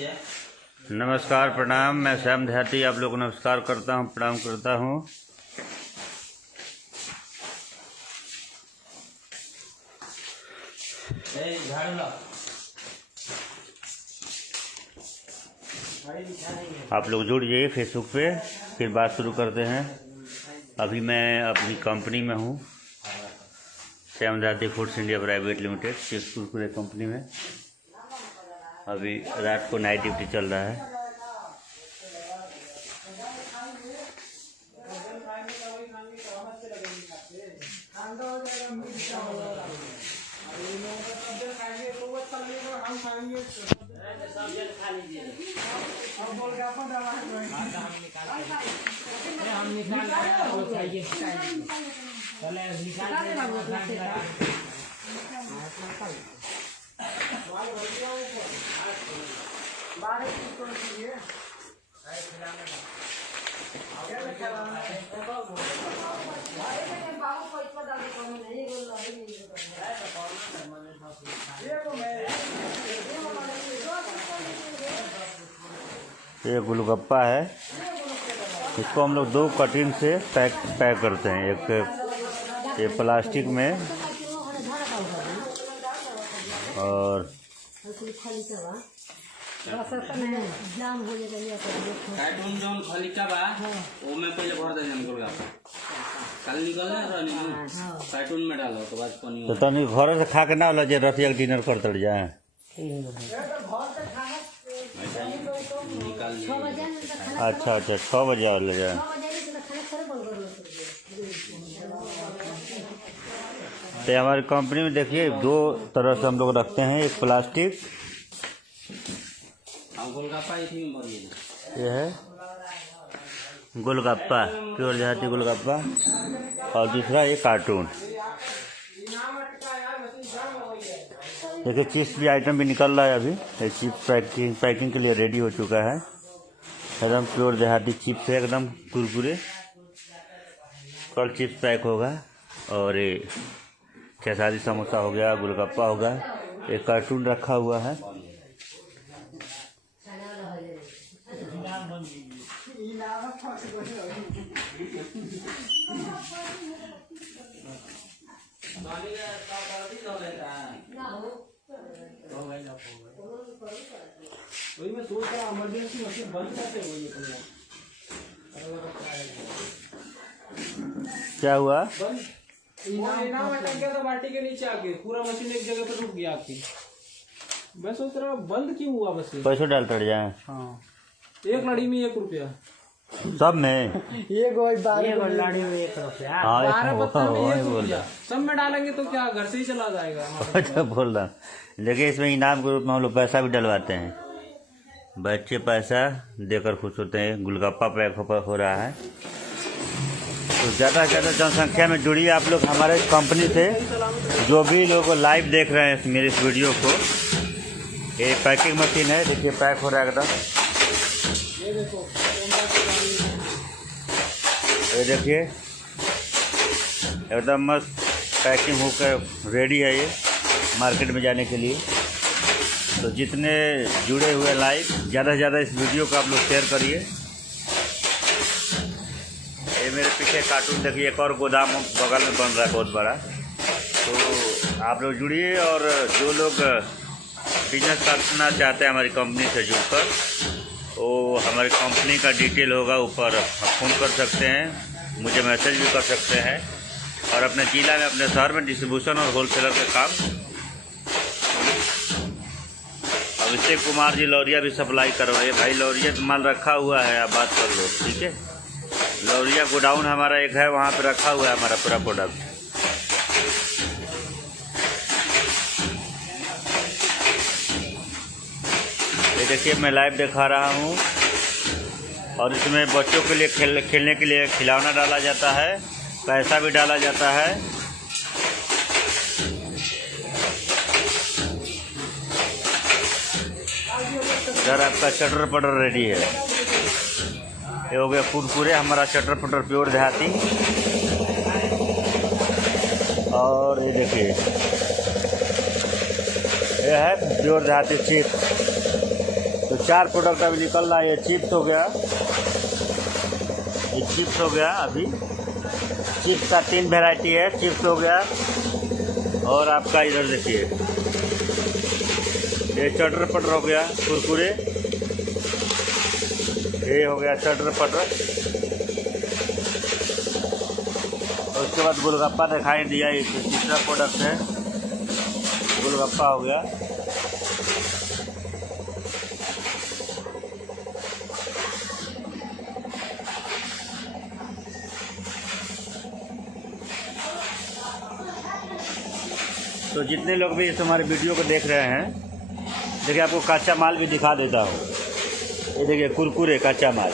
नमस्कार प्रणाम। मैं श्याम देहाती आप लोग को नमस्कार करता हूँ, प्रणाम करता हूँ। आप लोग जुड़ जाइए फेसबुक पे, फिर बात शुरू करते हैं। अभी मैं अपनी कंपनी में हूँ, श्याम देहाती foods India private limited, chips Kurkure company में। अभी रात को नाइट ड्यूटी चल रहा है। ये गोलगप्पा है, इसको हम लोग दो कटिंग से पैक करते हैं। एक ये प्लास्टिक में और कार्टून जोन खलिका बा वो में पहले भर दे हम गोलगप्पा कल निकलना रहनी कार्टून में डालो तो बाद पानी तो तनी घर से खा के ना होला जे रतिया के डिनर कर तड़ जाए। अच्छा 6 बजे आ ले जाए। तो हमारी कंपनी में देखिए दो तरह से हम लोग रखते हैं। एक प्लास्टिक, ये है गोलगप्पा, प्योर देहाती गोलगप्पा, और दूसरा ये कार्टून। देखिए चिप्स भी आइटम भी निकल रहा है अभी। ये चिप्स पैकिंग के लिए रेडी हो चुका है। एकदम प्योर देहाती चिप्स है, एकदम कुरकुरे। कल चिप्स पैक होगा और ये चसारी समोसा हो गया, गोलगप्पा होगा। एक कार्टून रखा हुआ है। वही मैं सोच रहा इमरजेंसी मशीन बंद करते हुए क्या हुआ? इनाम अटक गया था बाटी के नीचे आके, पूरा मशीन एक जगह पर रुक गया आपकी। मैं सोच रहा बंद क्यों हुआ? बस पैसों डाल तड़ जाए। हाँ, एक लड़ी में 1 रुपया, सब में एक लड़ी में 1 रुपया, 12 पत्ता में 1 रुपया। सब में डालेंगे तो क्या घर से ही चला जाएगा। अच्छा बोल रहा। देखिए इसमें इनाम के रूप में हम लोग पैसा भी डलवाते हैं। बच्चे पैसा देकर खुश होते हैं। गोलगप्पा पैक हो रहा है। तो ज़्यादा से ज़्यादा जनसंख्या में जुड़िए आप लोग हमारे कंपनी से। जो भी लोग लाइव देख रहे हैं मेरे इस वीडियो को, ये पैकिंग मशीन है, देखिए पैक हो रहा है एकदम। ये देखिए एकदम मस्त पैकिंग होकर रेडी है ये मार्केट में जाने के लिए। तो जितने जुड़े हुए लाइव, ज़्यादा से ज़्यादा इस वीडियो को आप लोग शेयर करिए। ये मेरे पीछे कार्टून देखिए, एक और गोदाम बगल में बन रहा है बहुत बड़ा। तो आप लोग जुड़िए, और जो लोग बिजनेस करना चाहते हैं हमारी कंपनी से जुड़कर, वो हमारी कंपनी का डिटेल होगा ऊपर, फ़ोन कर सकते हैं, मुझे मैसेज भी कर सकते हैं। और अपने ज़िला में, अपने शहर में डिस्ट्रीब्यूशन और होलसेलर का काम अभिषेक कुमार जी लौरिया भी सप्लाई करवाइए। भाई लौरिया माल रखा हुआ है, आप बात कर लो, ठीक है। लौरिया गोडाउन हमारा एक है, वहाँ पे रखा हुआ है हमारा पूरा प्रोडक्ट। ये देखिए मैं लाइव दिखा रहा हूँ। और इसमें बच्चों के लिए खेलने के लिए खिलौना डाला जाता है, पैसा भी डाला जाता है। इधर आपका चटर पटर रेडी है। ये हो गया कुरकुरे, हमारा चटर पटर प्योर देहाती। और ये देखिए ये है प्योर देहाती चिप्स। तो 4 प्रोडक्ट अभी निकल रहा है। ये चिप्स हो गया, ये चिप्स हो गया। अभी चिप्स का 3 वैरायटी है। चिप्स हो गया और आपका इधर देखिए ये चटर पटर हो गया, कुरकुरे। ये हो गया चटर पटर। और उसके बाद गोलगप्पा दिखाई दिया, ये तीसरा प्रोडक्ट है, गोलगप्पा हो गया। तो जितने लोग भी इस हमारे वीडियो को देख रहे हैं, देखिए आपको कच्चा माल भी दिखा देता हूँ। ये देखिए कुरकुरे कच्चा माल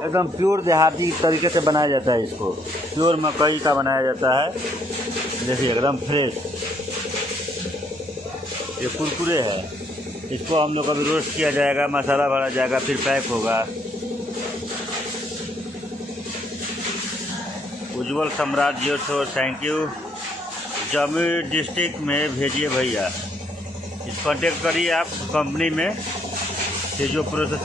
एकदम प्योर देहाती तरीके से बनाया जाता है। इसको प्योर मकई का बनाया जाता है। देखिए एकदम फ्रेश ये कुरकुरे है। इसको हम लोग अभी रोस्ट किया जाएगा, मसाला भरा जाएगा, फिर पैक होगा। Ujjwal Samrat Jio store, thank you. Jamui district में भेजिए भैया। इस कॉन्टेक्ट करिए आप कंपनी में, तेजोपुर से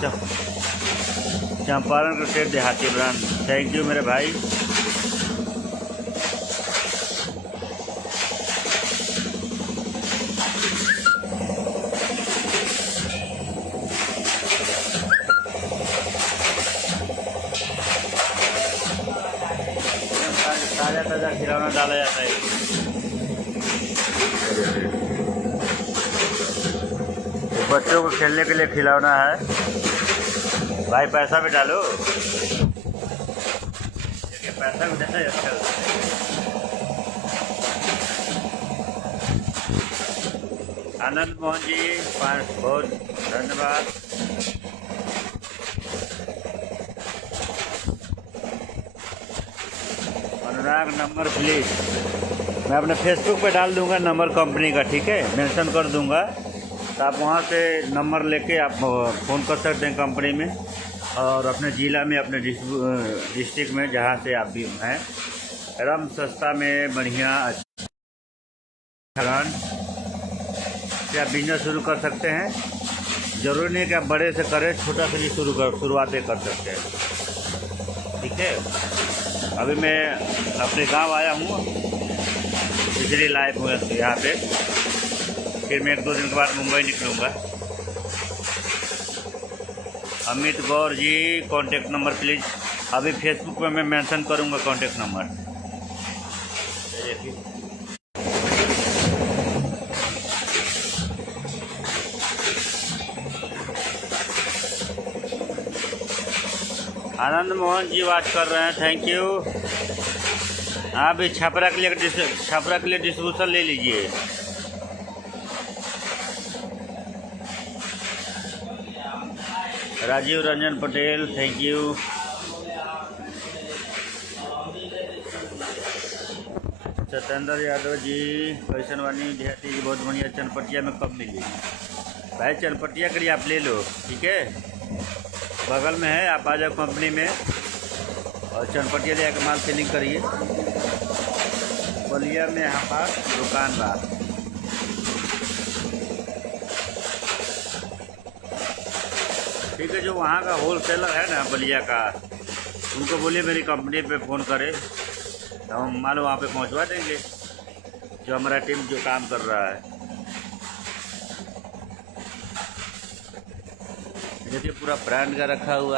चंपारण का स्टेट देहाती ब्रांड। थैंक यू मेरे भाई। ताज़ा ताज़ा खिलौना डाला जाता है। बच्चों को खेलने के लिए खिलौना है भाई, पैसा भी डालो। देखिए पैसा भी देना है। अच्छा आनंद मोहन जी बहुत धन्यवाद। अनुराग नंबर प्लीज, मैं अपने फेसबुक पे डाल दूंगा नंबर कंपनी का, ठीक है, मेंशन कर दूंगा। तो आप वहाँ से नंबर लेके आप फ़ोन कर सकते हैं कंपनी में, और अपने ज़िला में, अपने डिस्ट्रिक्ट में, जहाँ से आप भी हैं। एकदम सस्ता में बढ़िया अच्छा से आप बिजनेस शुरू कर सकते हैं। ज़रूरी नहीं कि आप बड़े से करें, छोटा से भी शुरुआतें कर सकते हैं, ठीक है। अभी मैं अपने गांव आया हूँ, इसलिए लाइव हुआ यहाँ पे। फिर मैं 1-2 दिन के बाद मुंबई निकलूँगा। अमित गौर जी कॉन्टेक्ट नंबर प्लीज़। अभी फेसबुक पे मैं मेंशन करूँगा कॉन्टेक्ट नंबर। आनंद मोहन जी बात कर रहे हैं, थैंक यू। आप भी छपरा के लिए डिस्ट्रीब्यूशन ले लीजिए। Rajeev Ranjan Patel, thank you. सत्येंद्र यादव जी, कैसन वानी देहाती जी, बहुत बढ़िया। चनपटिया में कब मिली भाई? चनपटिया के लिए आप ले लो, ठीक है, बगल में है। आप आ जाओ कंपनी में और चनपटिया ले आकर माल सेलिंग करिए। बलिया में हमारा दुकान बा। ठीक है, जो वहाँ का होलसेलर है ना बलिया का, उनको बोलिए मेरी कंपनी पे फ़ोन करें, तो हम माल वहाँ पे पहुँचवा देंगे, जो हमारा टीम जो काम कर रहा है। देखिए पूरा ब्रांड का रखा हुआ